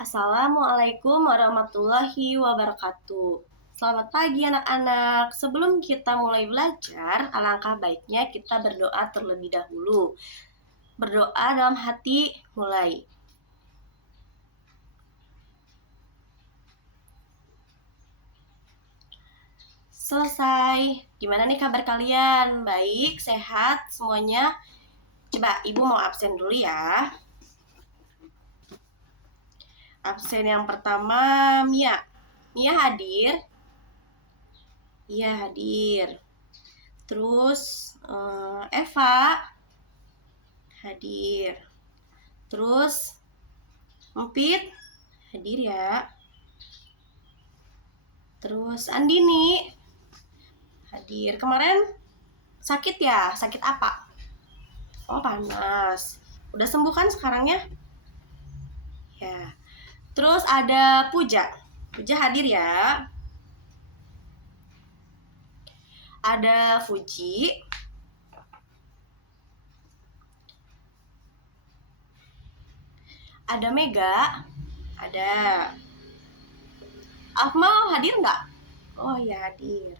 Assalamualaikum warahmatullahi wabarakatuh. Selamat pagi anak-anak. Sebelum kita mulai belajar, alangkah baiknya kita berdoa terlebih dahulu. Berdoa dalam hati, mulai. Selesai. Gimana nih kabar kalian? Baik, sehat semuanya? Coba Ibu mau absen dulu ya. Absen yang pertama Mia. Mia hadir? Iya hadir. Terus Eva hadir. Terus Empit hadir ya. Terus Andini hadir. Kemarin sakit ya? Sakit apa? Oh, panas. Udah sembuh kan sekarangnya? Ya. Terus ada Puja. Puja hadir ya. Ada Fuji. Ada Mega. Ada. Akmal hadir nggak? Oh ya hadir.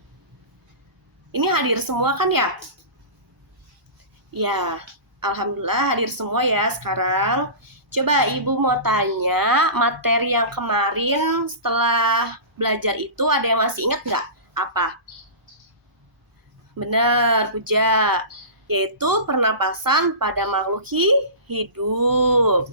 Ini hadir semua kan ya? Ya, alhamdulillah hadir semua ya sekarang. Coba Ibu mau tanya, materi yang kemarin setelah belajar itu ada yang masih ingat nggak? Apa? Benar, Puja. Yaitu pernapasan pada makhluk hidup.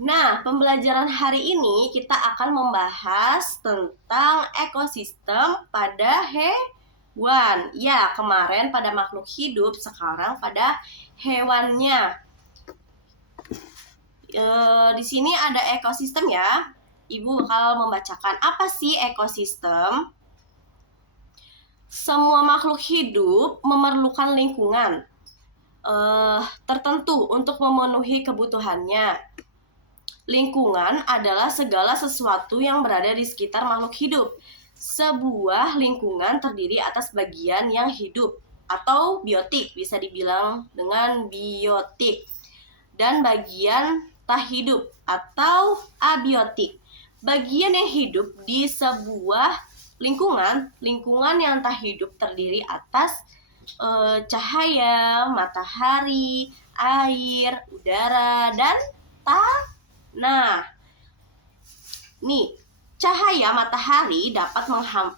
Nah, pembelajaran hari ini kita akan membahas tentang ekosistem pada hewan. Ya, kemarin pada makhluk hidup, sekarang pada hewannya. Di sini ada ekosistem ya. Ibu bakal membacakan apa sih ekosistem. Semua makhluk hidup memerlukan lingkungan tertentu untuk memenuhi kebutuhannya. Lingkungan adalah segala sesuatu yang berada di sekitar makhluk hidup. Sebuah lingkungan terdiri atas bagian yang hidup atau biotik, bisa dibilang dengan biotik, dan bagian tak hidup atau abiotik. Bagian yang hidup di sebuah lingkungan yang tak hidup terdiri atas cahaya, matahari, air, udara, dan tanah. Nih, cahaya matahari dapat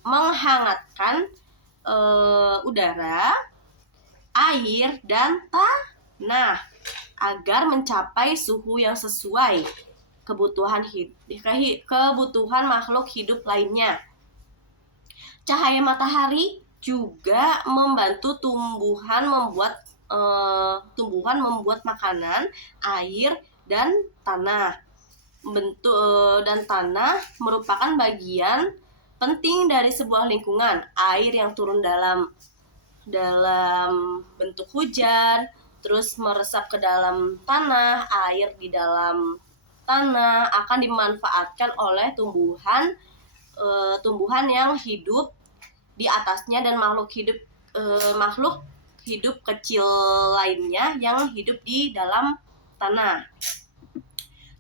menghangatkan udara, air, dan tanah agar mencapai suhu yang sesuai kebutuhan makhluk hidup lainnya. Cahaya matahari juga membantu tumbuhan membuat makanan, air, dan tanah. Tanah merupakan bagian penting dari sebuah lingkungan. Air yang turun dalam bentuk hujan, terus meresap ke dalam tanah, air di dalam tanah akan dimanfaatkan oleh tumbuhan yang hidup di atasnya dan makhluk hidup kecil lainnya yang hidup di dalam tanah.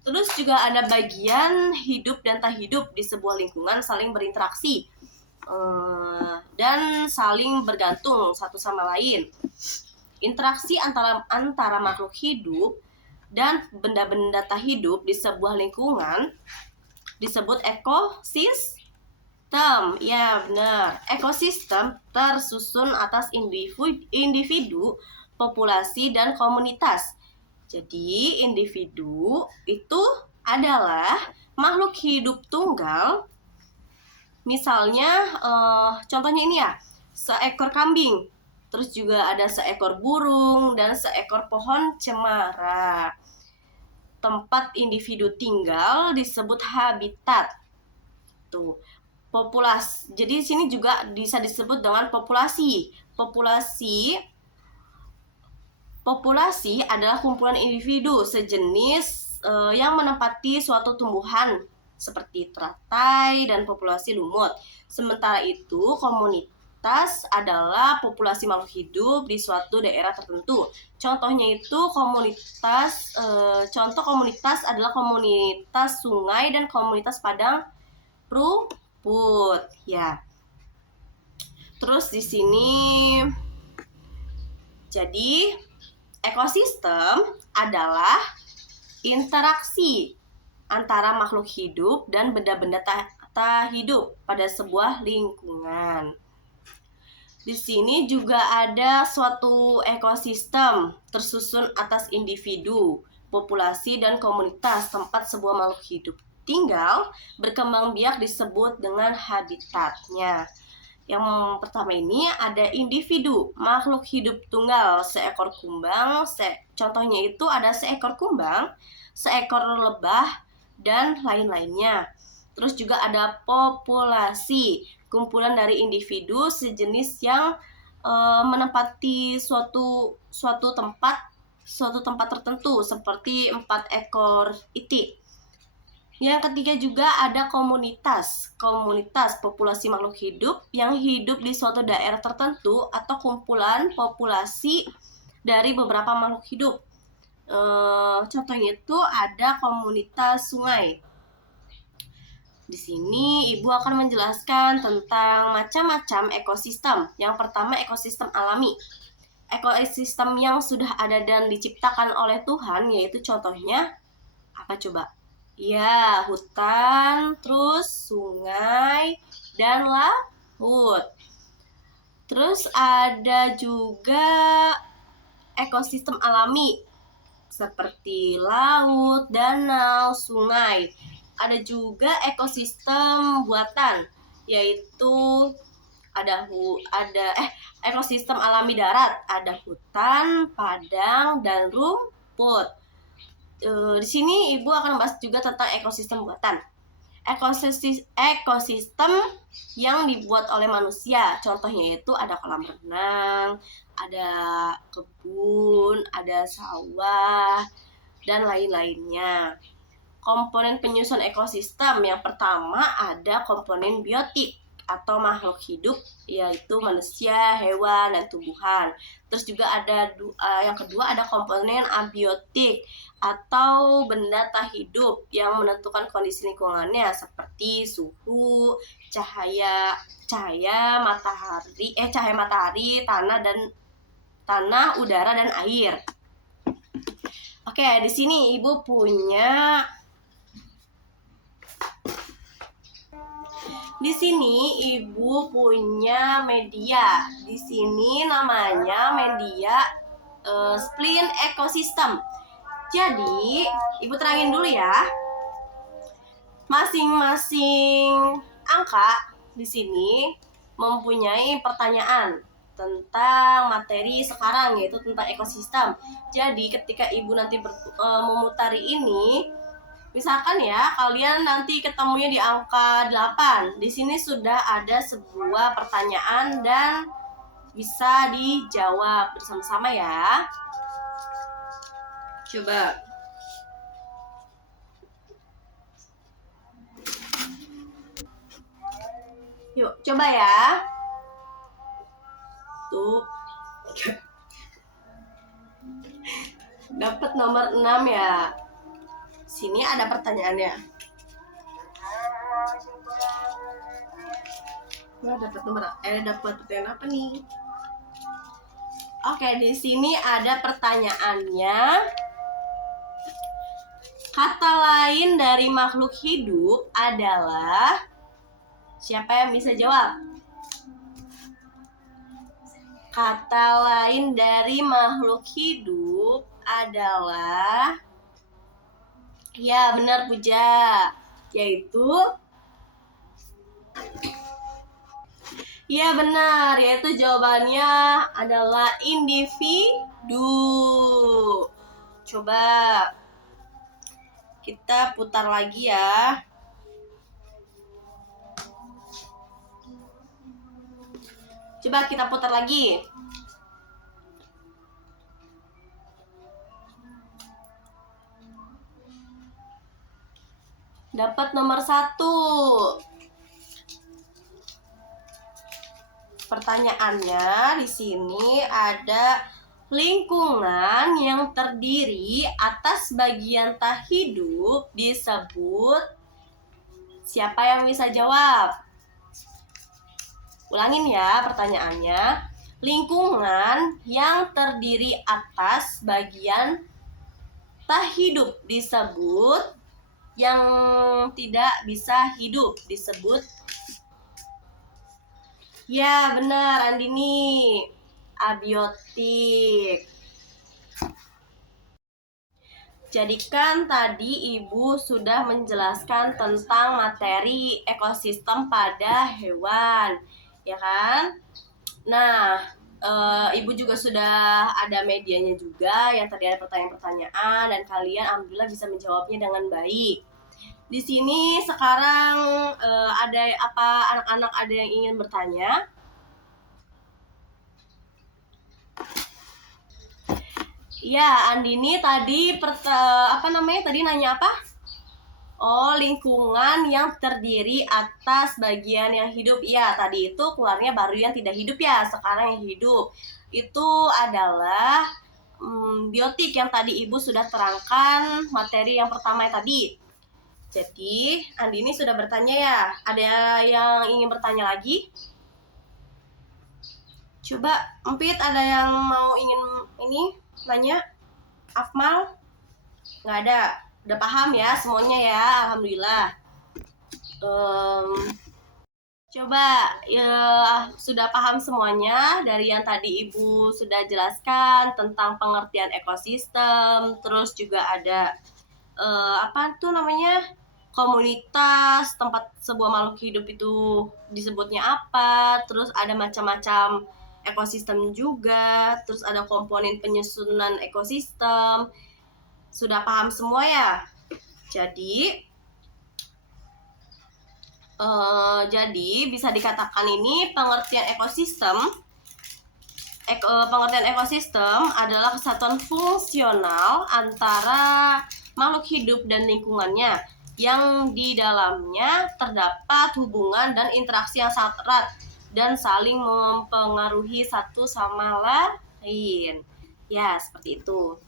Terus juga ada bagian hidup dan tak hidup di sebuah lingkungan saling berinteraksi dan saling bergantung satu sama lain. Interaksi antara makhluk hidup dan benda-benda tak hidup di sebuah lingkungan disebut ekosistem. Ya, benar. Ekosistem tersusun atas individu, populasi, dan komunitas. Jadi, individu itu adalah makhluk hidup tunggal. Misalnya, contohnya ini ya, seekor kambing. Terus juga ada seekor burung dan seekor pohon cemara. Tempat individu tinggal disebut habitat. Tuh, populasi. Jadi di sini juga bisa disebut dengan populasi. Populasi adalah kumpulan individu sejenis yang menempati suatu tumbuhan seperti teratai dan populasi lumut. Sementara itu, komunitas adalah populasi makhluk hidup di suatu daerah tertentu. Contohnya itu contoh komunitas adalah komunitas sungai dan komunitas padang rumput. Ya. Terus di sini, jadi ekosistem adalah interaksi antara makhluk hidup dan benda-benda tak hidup pada sebuah lingkungan. Di sini juga ada suatu ekosistem tersusun atas individu, populasi, dan komunitas tempat sebuah makhluk hidup tinggal berkembang biak disebut dengan habitatnya. Yang pertama ini ada individu, makhluk hidup tunggal, seekor kumbang, contohnya itu ada seekor kumbang, seekor lebah, dan lain-lainnya. Terus juga ada populasi, kumpulan dari individu sejenis yang menempati suatu tempat tertentu seperti 4 ekor itik. Yang ketiga juga ada komunitas populasi makhluk hidup yang hidup di suatu daerah tertentu atau kumpulan populasi dari beberapa makhluk hidup. Contohnya itu ada komunitas sungai. Di sini Ibu akan menjelaskan tentang macam-macam ekosistem. Yang pertama ekosistem alami. Ekosistem yang sudah ada dan diciptakan oleh Tuhan, yaitu contohnya apa coba? Ya, hutan, terus sungai, dan laut. Terus ada juga ekosistem alami seperti laut, danau, sungai. Ada juga ekosistem buatan, yaitu ada ekosistem alami darat, ada hutan, padang, dan rumput. Di sini Ibu akan bahas juga tentang ekosistem buatan. Ekosistem yang dibuat oleh manusia, contohnya itu ada kolam renang, ada kebun, ada sawah, dan lain-lainnya. Komponen penyusun ekosistem yang pertama ada komponen biotik atau makhluk hidup, yaitu manusia, hewan, dan tumbuhan. Terus juga ada yang kedua ada komponen abiotik atau benda tak hidup yang menentukan kondisi lingkungannya seperti suhu, cahaya matahari, tanah, udara, dan air. Oke, di sini Ibu punya media. Di sini namanya media splint ekosistem. Jadi, Ibu terangin dulu ya. Masing-masing angka di sini mempunyai pertanyaan tentang materi sekarang, yaitu tentang ekosistem. Jadi, ketika Ibu nanti memutari ini, misalkan ya, kalian nanti ketemunya di angka 8. Di sini sudah ada sebuah pertanyaan dan bisa dijawab bersama-sama ya. Coba. Yuk, coba ya. Tuh. Dapat nomor 6 ya. Sini ada pertanyaannya. Dapat pertanyaan apa nih? Oke, di sini ada pertanyaannya. Kata lain dari makhluk hidup adalah, siapa yang bisa jawab? Kata lain dari makhluk hidup adalah, ya benar Puja, yaitu jawabannya adalah individu. Coba kita putar lagi ya. Coba kita putar lagi. Dapat nomor 1. Pertanyaannya di sini ada lingkungan yang terdiri atas bagian tak hidup disebut. Siapa yang bisa jawab? Ulangin ya pertanyaannya. Lingkungan yang terdiri atas bagian tak hidup disebut. Yang tidak bisa hidup disebut. Ya, benar Andini. Abiotik. Jadi kan tadi Ibu sudah menjelaskan tentang materi ekosistem pada hewan, ya kan? Nah, Ibu juga sudah ada medianya juga yang tadi ada pertanyaan-pertanyaan dan kalian alhamdulillah bisa menjawabnya dengan baik. Di sini sekarang ada apa anak-anak ada yang ingin bertanya? Ya, Andini tadi tadi nanya apa? Oh, lingkungan yang terdiri atas bagian yang hidup. Ya, tadi itu keluarnya baru yang tidak hidup ya, sekarang yang hidup. Itu adalah biotik yang tadi Ibu sudah terangkan materi yang pertama tadi. Jadi, Andini sudah bertanya ya. Ada yang ingin bertanya lagi? Coba, Empit ada yang mau ingin nanya? Afmal? Nggak ada. Udah paham ya semuanya ya, alhamdulillah. Coba ya, sudah paham semuanya dari yang tadi Ibu sudah jelaskan tentang pengertian ekosistem, terus juga ada komunitas, tempat sebuah makhluk hidup itu disebutnya apa, terus ada macam-macam ekosistem juga, terus ada komponen penyusunan ekosistem. Sudah paham semua ya? Jadi bisa dikatakan ini pengertian ekosistem adalah kesatuan fungsional antara makhluk hidup dan lingkungannya yang di dalamnya terdapat hubungan dan interaksi yang sangat erat dan saling mempengaruhi satu sama lain. Ya, seperti itu.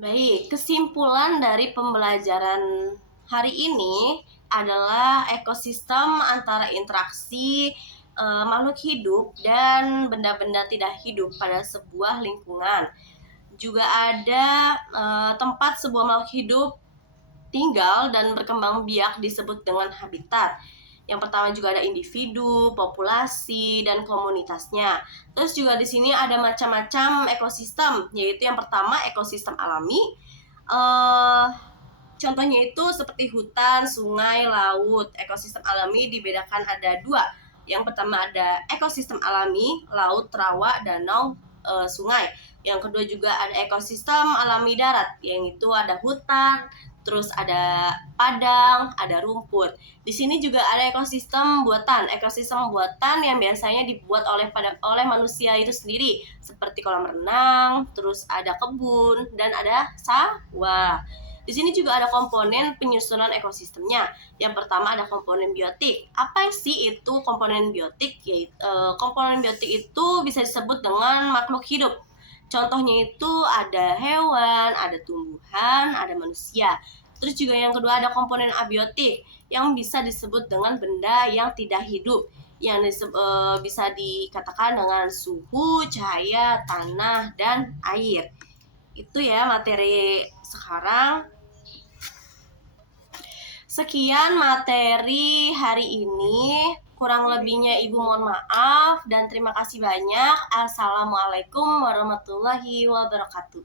Baik, kesimpulan dari pembelajaran hari ini adalah ekosistem antara interaksi makhluk hidup dan benda-benda tidak hidup pada sebuah lingkungan. Juga ada tempat sebuah makhluk hidup tinggal dan berkembang biak disebut dengan habitat. Yang pertama juga ada individu, populasi, dan komunitasnya. Terus juga di sini ada macam-macam ekosistem, yaitu yang pertama ekosistem alami. Contohnya itu seperti hutan, sungai, laut. Ekosistem alami dibedakan ada dua. Yang pertama ada ekosistem alami, laut, rawa, danau, sungai. Yang kedua juga ada ekosistem alami darat, yang itu ada hutan, terus ada padang, ada rumput. Di sini juga ada ekosistem buatan. Ekosistem buatan yang biasanya dibuat oleh manusia itu sendiri, seperti kolam renang, terus ada kebun dan ada sawah. Di sini juga ada komponen penyusunan ekosistemnya. Yang pertama ada komponen biotik. Apa sih itu komponen biotik? Komponen biotik itu bisa disebut dengan makhluk hidup. Contohnya itu ada hewan, ada tumbuhan, ada manusia. Terus juga yang kedua ada komponen abiotik yang bisa disebut dengan benda yang tidak hidup, yang bisa dikatakan dengan suhu, cahaya, tanah, dan air. Itu ya materi sekarang. Sekian materi hari ini. Kurang lebihnya Ibu mohon maaf dan terima kasih banyak. Assalamualaikum warahmatullahi wabarakatuh.